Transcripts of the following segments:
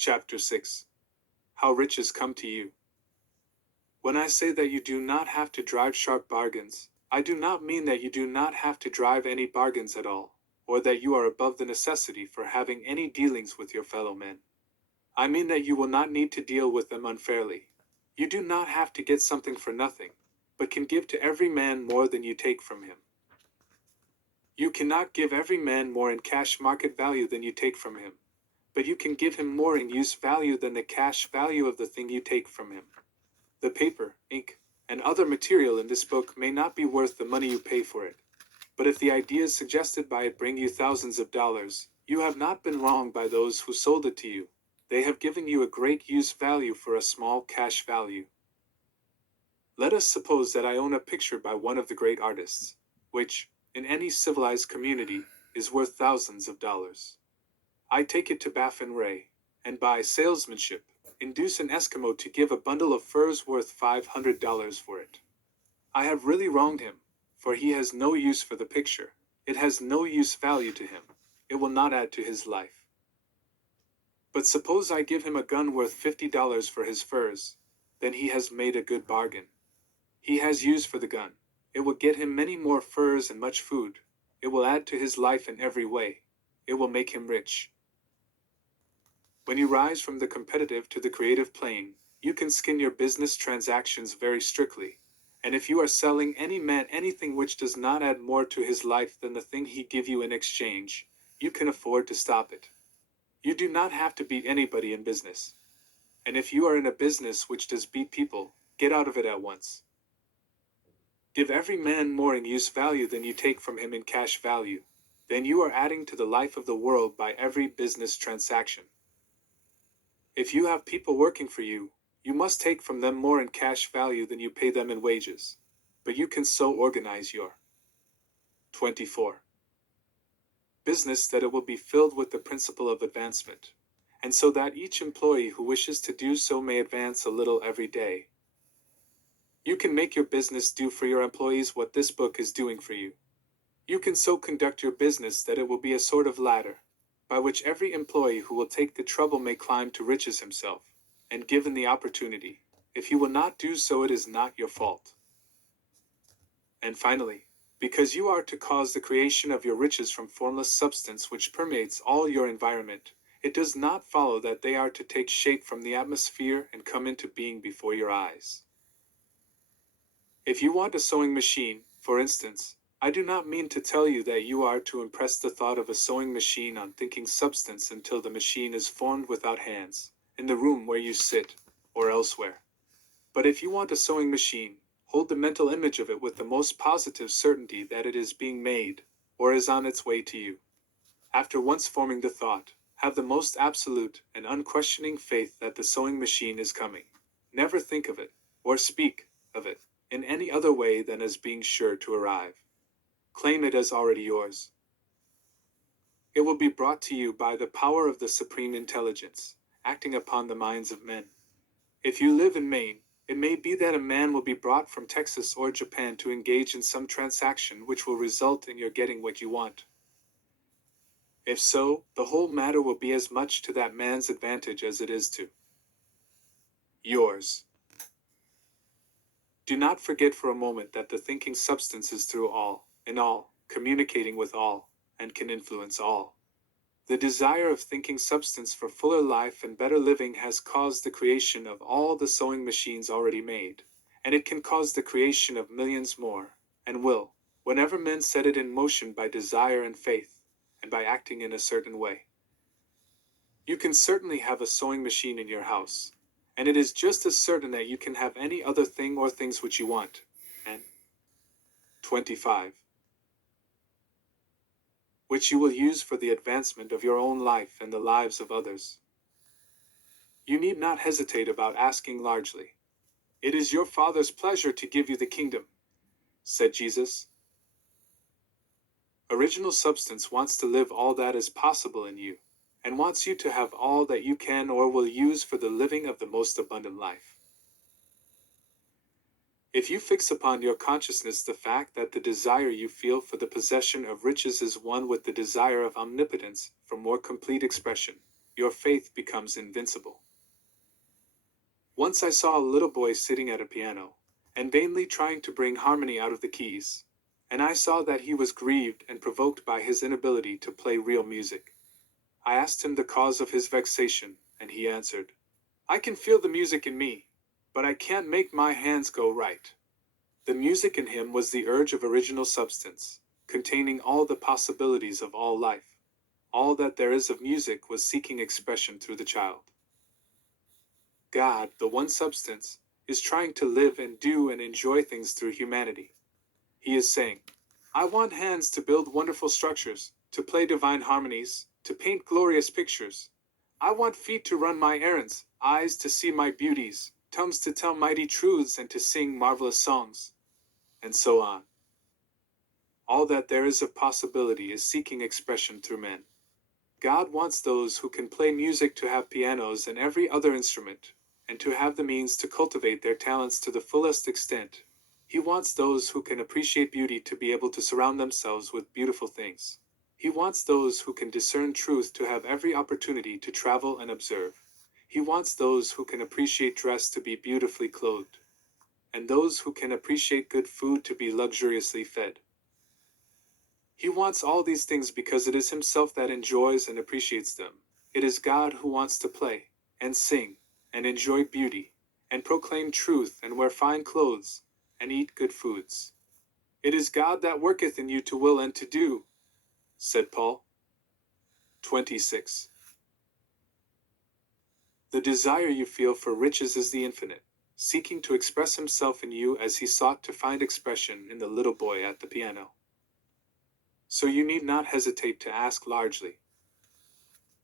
Chapter 6. How Riches Come to You. When I say that you do not have to drive sharp bargains, I do not mean that you do not have to drive any bargains at all, or that you are above the necessity for having any dealings with your fellow men. I mean that you will not need to deal with them unfairly. You do not have to get something for nothing, but can give to every man more than you take from him. You cannot give every man more in cash market value than you take from him, but you can give him more in use value than the cash value of the thing you take from him. The paper, ink, and other material in this book may not be worth the money you pay for it, but if the ideas suggested by it bring you thousands of dollars, you have not been wronged by those who sold it to you. They have given you a great use value for a small cash value. Let us suppose that I own a picture by one of the great artists, which, in any civilized community, is worth thousands of dollars. I take it to Baffin Ray, and by salesmanship, induce an Eskimo to give a bundle of furs worth $500 for it. I have really wronged him, for he has no use for the picture. It has no use value to him. It will not add to his life. But suppose I give him a gun worth $50 for his furs, then he has made a good bargain. He has use for the gun. It will get him many more furs and much food. It will add to his life in every way. It will make him rich. When you rise from the competitive to the creative plane, you can skin your business transactions very strictly, and if you are selling any man anything which does not add more to his life than the thing he give you in exchange, you can afford to stop it. You do not have to beat anybody in business. And if you are in a business which does beat people, get out of it at once. Give every man more in use value than you take from him in cash value. Then you are adding to the life of the world by every business transaction. If you have people working for you, you must take from them more in cash value than you pay them in wages. But you can so organize your 24. business that it will be filled with the principle of advancement, and so that each employee who wishes to do so may advance a little every day. You can make your business do for your employees what this book is doing for you. You can so conduct your business that it will be a sort of ladder, by which every employee who will take the trouble may climb to riches himself, and given the opportunity. If he will not do so, it is not your fault. And finally, because you are to cause the creation of your riches from formless substance which permeates all your environment, it does not follow that they are to take shape from the atmosphere and come into being before your eyes. If you want a sewing machine, for instance, I do not mean to tell you that you are to impress the thought of a sewing machine on thinking substance until the machine is formed without hands, in the room where you sit, or elsewhere. But if you want a sewing machine, hold the mental image of it with the most positive certainty that it is being made, or is on its way to you. After once forming the thought, have the most absolute and unquestioning faith that the sewing machine is coming. Never think of it, or speak of it, in any other way than as being sure to arrive. Claim it as already yours. It will be brought to you by the power of the supreme intelligence, acting upon the minds of men. If you live in Maine, it may be that a man will be brought from Texas or Japan to engage in some transaction which will result in your getting what you want. If so, the whole matter will be as much to that man's advantage as it is to yours. Do not forget for a moment that the thinking substance is through all, in all, communicating with all, and can influence all. The desire of thinking substance for fuller life and better living has caused the creation of all the sewing machines already made, and it can cause the creation of millions more, and will, whenever men set it in motion by desire and faith, and by acting in a certain way. You can certainly have a sewing machine in your house, and it is just as certain that you can have any other thing or things which you want. And 25. Which you will use for the advancement of your own life and the lives of others. You need not hesitate about asking largely. It is your Father's pleasure to give you the kingdom, said Jesus. Original substance wants to live all that is possible in you, and wants you to have all that you can or will use for the living of the most abundant life. If you fix upon your consciousness the fact that the desire you feel for the possession of riches is one with the desire of omnipotence for more complete expression, your faith becomes invincible. Once I saw a little boy sitting at a piano, and vainly trying to bring harmony out of the keys, and I saw that he was grieved and provoked by his inability to play real music. I asked him the cause of his vexation, and he answered, "I can feel the music in me, but I can't make my hands go right." The music in him was the urge of original substance, containing all the possibilities of all life. All that there is of music was seeking expression through the child. God, the one substance, is trying to live and do and enjoy things through humanity. He is saying, "I want hands to build wonderful structures, to play divine harmonies, to paint glorious pictures. I want feet to run my errands, eyes to see my beauties, tongues to tell mighty truths and to sing marvelous songs," and so on. All that there is of possibility is seeking expression through men. God wants those who can play music to have pianos and every other instrument, and to have the means to cultivate their talents to the fullest extent. He wants those who can appreciate beauty to be able to surround themselves with beautiful things. He wants those who can discern truth to have every opportunity to travel and observe. He wants those who can appreciate dress to be beautifully clothed, and those who can appreciate good food to be luxuriously fed. He wants all these things because it is himself that enjoys and appreciates them. It is God who wants to play, and sing, and enjoy beauty, and proclaim truth, and wear fine clothes, and eat good foods. "It is God that worketh in you to will and to do," said Paul. 26. The desire you feel for riches is the infinite, seeking to express himself in you as he sought to find expression in the little boy at the piano. So you need not hesitate to ask largely.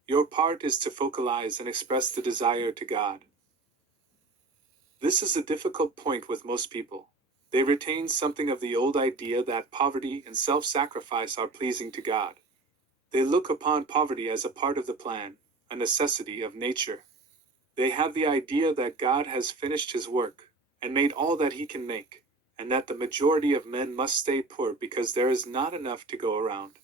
Your part is to focalize and express the desire to God. This is a difficult point with most people. They retain something of the old idea that poverty and self-sacrifice are pleasing to God. They look upon poverty as a part of the plan, a necessity of nature. They have the idea that God has finished his work, and made all that he can make, and that the majority of men must stay poor because there is not enough to go around.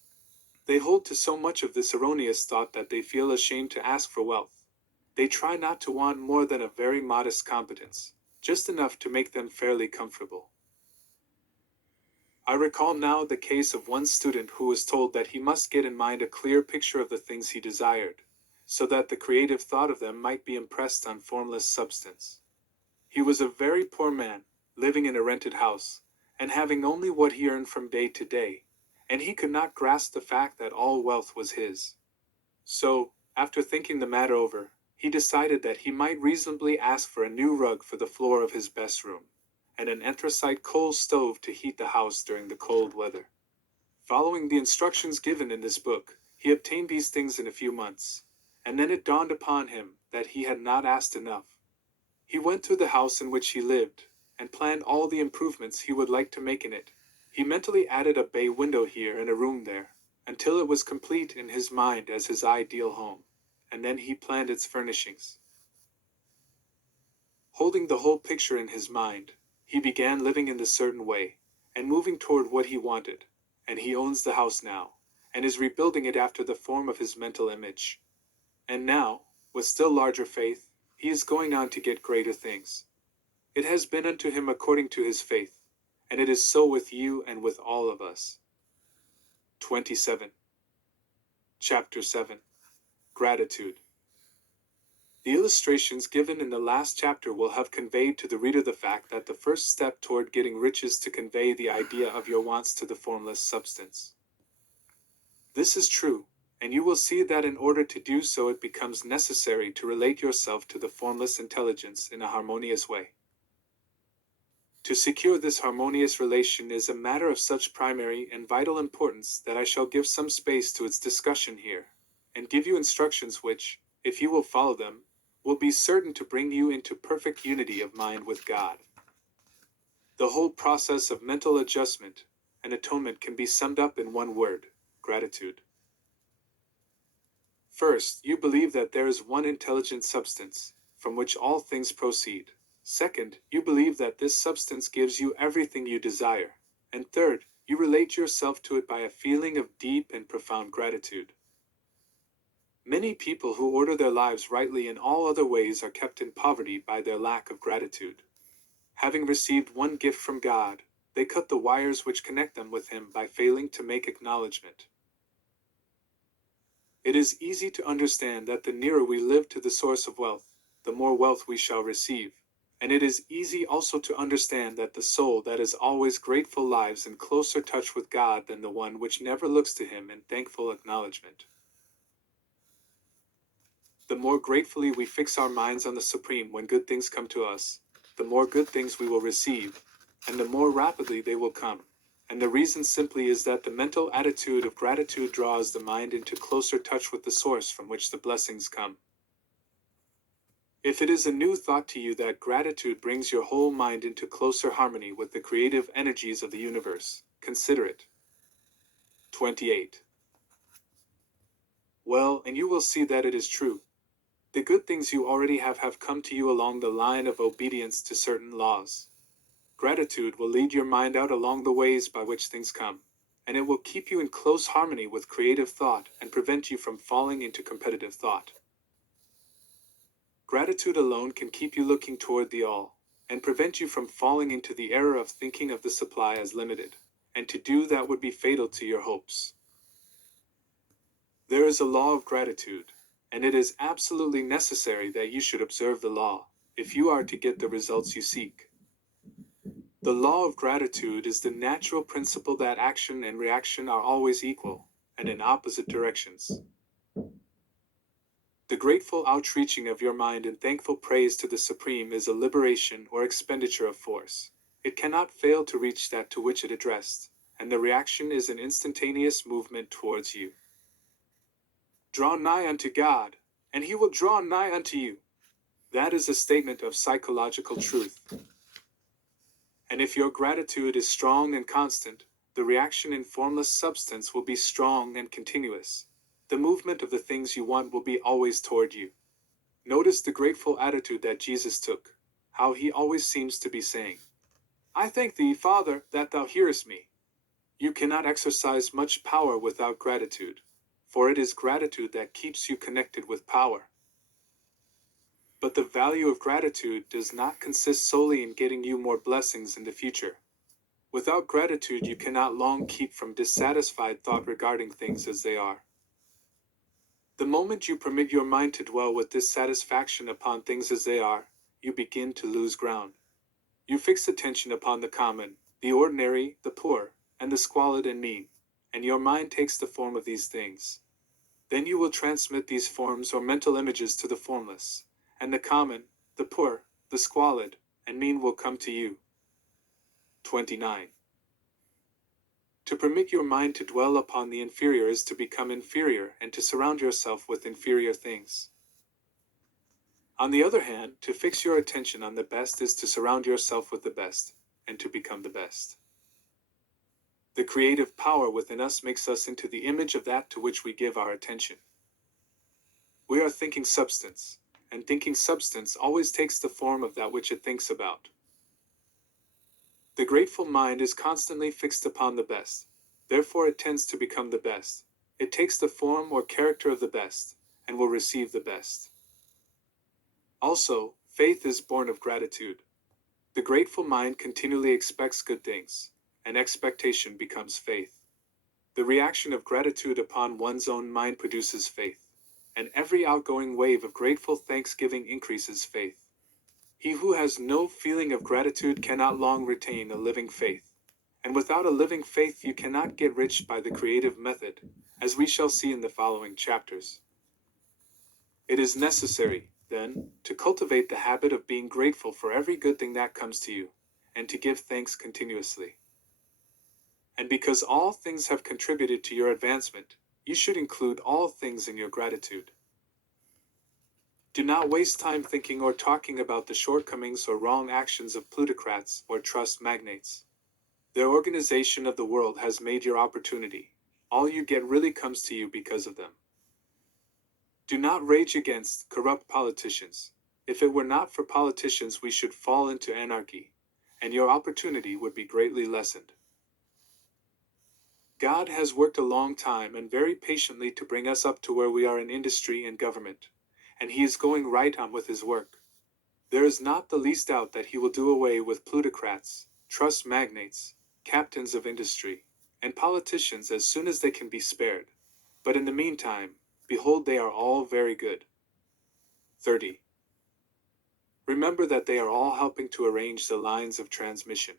They hold to so much of this erroneous thought that they feel ashamed to ask for wealth. They try not to want more than a very modest competence, just enough to make them fairly comfortable. I recall now the case of one student who was told that he must get in mind a clear picture of the things he desired, so that the creative thought of them might be impressed on formless substance. He was a very poor man, living in a rented house, and having only what he earned from day to day, and he could not grasp the fact that all wealth was his. So, after thinking the matter over, he decided that he might reasonably ask for a new rug for the floor of his best room, and an anthracite coal stove to heat the house during the cold weather. Following the instructions given in this book, he obtained these things in a few months, and then it dawned upon him that he had not asked enough. He went through the house in which he lived, and planned all the improvements he would like to make in it. He mentally added a bay window here and a room there, until it was complete in his mind as his ideal home, and then he planned its furnishings. Holding the whole picture in his mind, he began living in this certain way, and moving toward what he wanted, and he owns the house now, and is rebuilding it after the form of his mental image. And now, with still larger faith, he is going on to get greater things. It has been unto him according to his faith, and it is so with you and with all of us. 27. Chapter 7. Gratitude. The illustrations given in the last chapter will have conveyed to the reader the fact that the first step toward getting rich is to convey the idea of your wants to the formless substance. This is true, and you will see that in order to do so it becomes necessary to relate yourself to the formless intelligence in a harmonious way. To secure this harmonious relation is a matter of such primary and vital importance that I shall give some space to its discussion here, and give you instructions which, if you will follow them, will be certain to bring you into perfect unity of mind with God. The whole process of mental adjustment and atonement can be summed up in one word: gratitude. First, you believe that there is one intelligent substance, from which all things proceed. Second, you believe that this substance gives you everything you desire. And third, you relate yourself to it by a feeling of deep and profound gratitude. Many people who order their lives rightly in all other ways are kept in poverty by their lack of gratitude. Having received one gift from God, they cut the wires which connect them with Him by failing to make acknowledgement. It is easy to understand that the nearer we live to the source of wealth, the more wealth we shall receive. And it is easy also to understand that the soul that is always grateful lives in closer touch with God than the one which never looks to Him in thankful acknowledgement. The more gratefully we fix our minds on the Supreme when good things come to us, the more good things we will receive, and the more rapidly they will come. And the reason simply is that the mental attitude of gratitude draws the mind into closer touch with the source from which the blessings come. If it is a new thought to you that gratitude brings your whole mind into closer harmony with the creative energies of the universe, consider it. 28. Well, and you will see that it is true. The good things you already have come to you along the line of obedience to certain laws. Gratitude will lead your mind out along the ways by which things come, and it will keep you in close harmony with creative thought and prevent you from falling into competitive thought. Gratitude alone can keep you looking toward the all, and prevent you from falling into the error of thinking of the supply as limited, and to do that would be fatal to your hopes. There is a law of gratitude, and it is absolutely necessary that you should observe the law, if you are to get the results you seek. The law of gratitude is the natural principle that action and reaction are always equal, and in opposite directions. The grateful outreaching of your mind in thankful praise to the Supreme is a liberation or expenditure of force. It cannot fail to reach that to which it addressed, and the reaction is an instantaneous movement towards you. Draw nigh unto God, and He will draw nigh unto you. That is a statement of psychological truth. And if your gratitude is strong and constant, the reaction in formless substance will be strong and continuous. The movement of the things you want will be always toward you. Notice the grateful attitude that Jesus took, how He always seems to be saying, I thank Thee, Father, that Thou hearest me. You cannot exercise much power without gratitude, for it is gratitude that keeps you connected with power. But the value of gratitude does not consist solely in getting you more blessings in the future. Without gratitude, you cannot long keep from dissatisfied thought regarding things as they are. The moment you permit your mind to dwell with dissatisfaction upon things as they are, you begin to lose ground. You fix attention upon the common, the ordinary, the poor, and the squalid and mean, and your mind takes the form of these things. Then you will transmit these forms or mental images to the formless, and the common, the poor, the squalid, and mean will come to you. 29. To permit your mind to dwell upon the inferior is to become inferior and to surround yourself with inferior things. On the other hand, to fix your attention on the best is to surround yourself with the best, and to become the best. The creative power within us makes us into the image of that to which we give our attention. We are thinking substance, and thinking substance always takes the form of that which it thinks about. The grateful mind is constantly fixed upon the best, therefore it tends to become the best. It takes the form or character of the best, and will receive the best. Also, faith is born of gratitude. The grateful mind continually expects good things, and expectation becomes faith. The reaction of gratitude upon one's own mind produces faith, and every outgoing wave of grateful thanksgiving increases faith. He who has no feeling of gratitude cannot long retain a living faith, and without a living faith you cannot get rich by the creative method, as we shall see in the following chapters. It is necessary, then, to cultivate the habit of being grateful for every good thing that comes to you, and to give thanks continuously. And because all things have contributed to your advancement, you should include all things in your gratitude. Do not waste time thinking or talking about the shortcomings or wrong actions of plutocrats or trust magnates. Their organization of the world has made your opportunity. All you get really comes to you because of them. Do not rage against corrupt politicians. If it were not for politicians, we should fall into anarchy, and your opportunity would be greatly lessened. God has worked a long time and very patiently to bring us up to where we are in industry and government, and He is going right on with His work. There is not the least doubt that He will do away with plutocrats, trust magnates, captains of industry, and politicians as soon as they can be spared. But in the meantime, behold, they are all very good. 30. Remember that they are all helping to arrange the lines of transmission,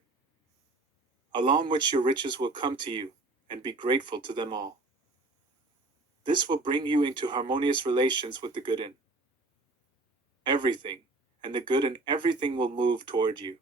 along which your riches will come to you, and be grateful to them all. This will bring you into harmonious relations with the good in everything, and the good in everything will move toward you,